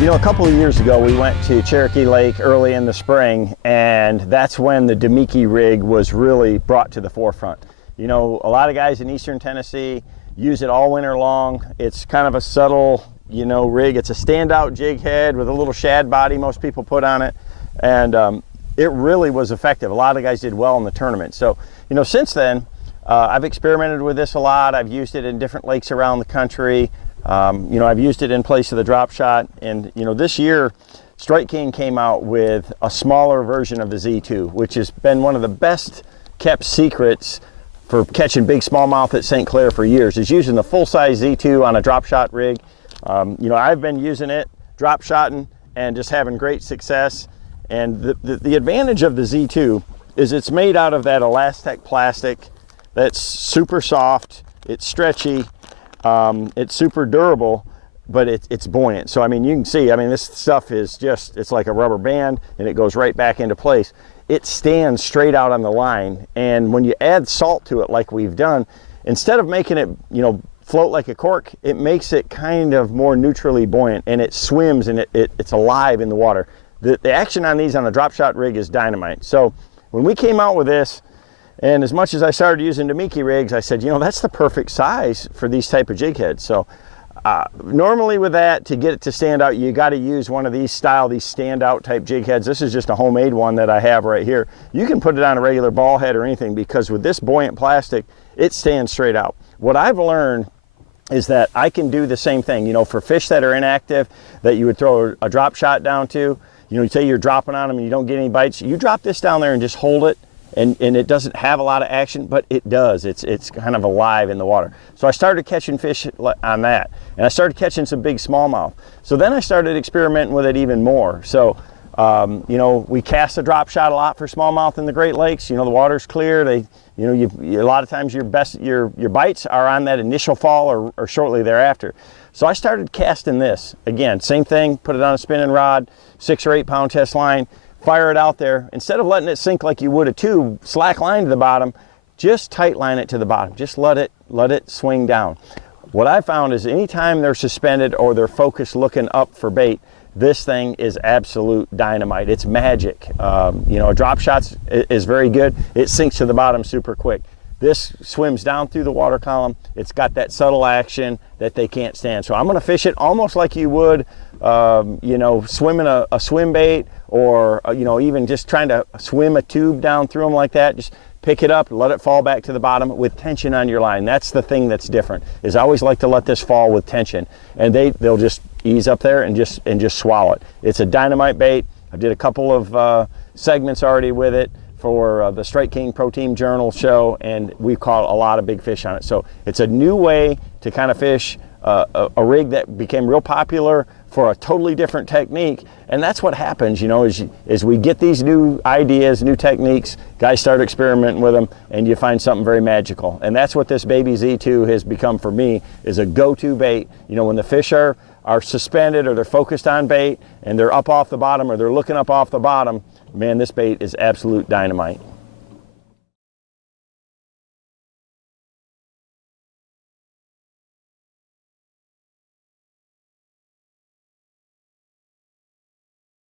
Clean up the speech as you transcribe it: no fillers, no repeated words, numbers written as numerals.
You know, a couple of years ago, we went to Cherokee Lake early in the spring, and that's when the Demiki rig was really brought to the forefront. You know, a lot of guys in eastern Tennessee use it all winter long. It's kind of a subtle, you know, rig. It's a standout jig head with a little shad body most people put on it, and it really was effective. A lot of guys did well in the tournament. So, you know, since then, I've experimented with this a lot. I've used it in different lakes around the country. You know, I've used it in place of the drop shot, and you know, this year Strike King came out with a smaller version of the Z2, which has been one of the best kept secrets for catching big smallmouth at St. Clair for years. Is using the full-size Z2 on a drop shot rig. You know, I've been using it, drop shotting, and just having great success. And the advantage of the Z2 is it's made out of that Elastec plastic that's super soft, it's stretchy, it's super durable, but it's buoyant. So I mean, you can see, I mean, this stuff is just, it's like a rubber band, and it goes right back into place. It stands straight out on the line, and when you add salt to it like we've done, instead of making it, you know, float like a cork, it makes it kind of more neutrally buoyant, and it swims, and it's alive in the water. The action on these on a drop shot rig is dynamite. So when we came out with this, and as much as I started using Demiki rigs, I said, you know, that's the perfect size for these type of jig heads. So normally with that, to get it to stand out, you got to use one of these standout type jig heads. This is just a homemade one that I have right here. You can put it on a regular ball head or anything, because with this buoyant plastic, it stands straight out. What I've learned is that I can do the same thing, you know, for fish that are inactive, that you would throw a drop shot down to. You know, you say you're dropping on them and you don't get any bites, you drop this down there and just hold it, and it doesn't have a lot of action, but it does. It's kind of alive in the water. So I started catching fish on that, and I started catching some big smallmouth. So then I started experimenting with it even more. So, you know, we cast a drop shot a lot for smallmouth in the Great Lakes. You know, the water's clear. They, you know, a lot of times your bites are on that initial fall or shortly thereafter. So I started casting this. Again, same thing, put it on a spinning rod, 6 or 8 pound test line, fire it out there. Instead of letting it sink like you would a tube, slack line to the bottom, just tight line it to the bottom. Just let it swing down. What I found is anytime they're suspended or they're focused looking up for bait, this thing is absolute dynamite. It's magic. You know, a drop shot is very good. It sinks to the bottom super quick. This swims down through the water column. It's got that subtle action that they can't stand. So I'm gonna fish it almost like you would, you know, swimming a swim bait, or, you know, even just trying to swim a tube down through them like that. Just pick it up, let it fall back to the bottom with tension on your line. That's the thing that's different, is I always like to let this fall with tension, and they'll just ease up there and just swallow it. It's a dynamite bait. I did a couple of segments already with it for the Strike King Pro Team Journal show, and we've caught a lot of big fish on it. So it's a new way to kind of fish a rig that became real popular for a totally different technique. And that's what happens, you know, is we get these new ideas, new techniques, guys start experimenting with them, and you find something very magical. And that's what this baby Z2 has become for me, is a go-to bait. You know, when the fish are suspended, or they're focused on bait and they're up off the bottom, or they're looking up off the bottom, man, this bait is absolute dynamite.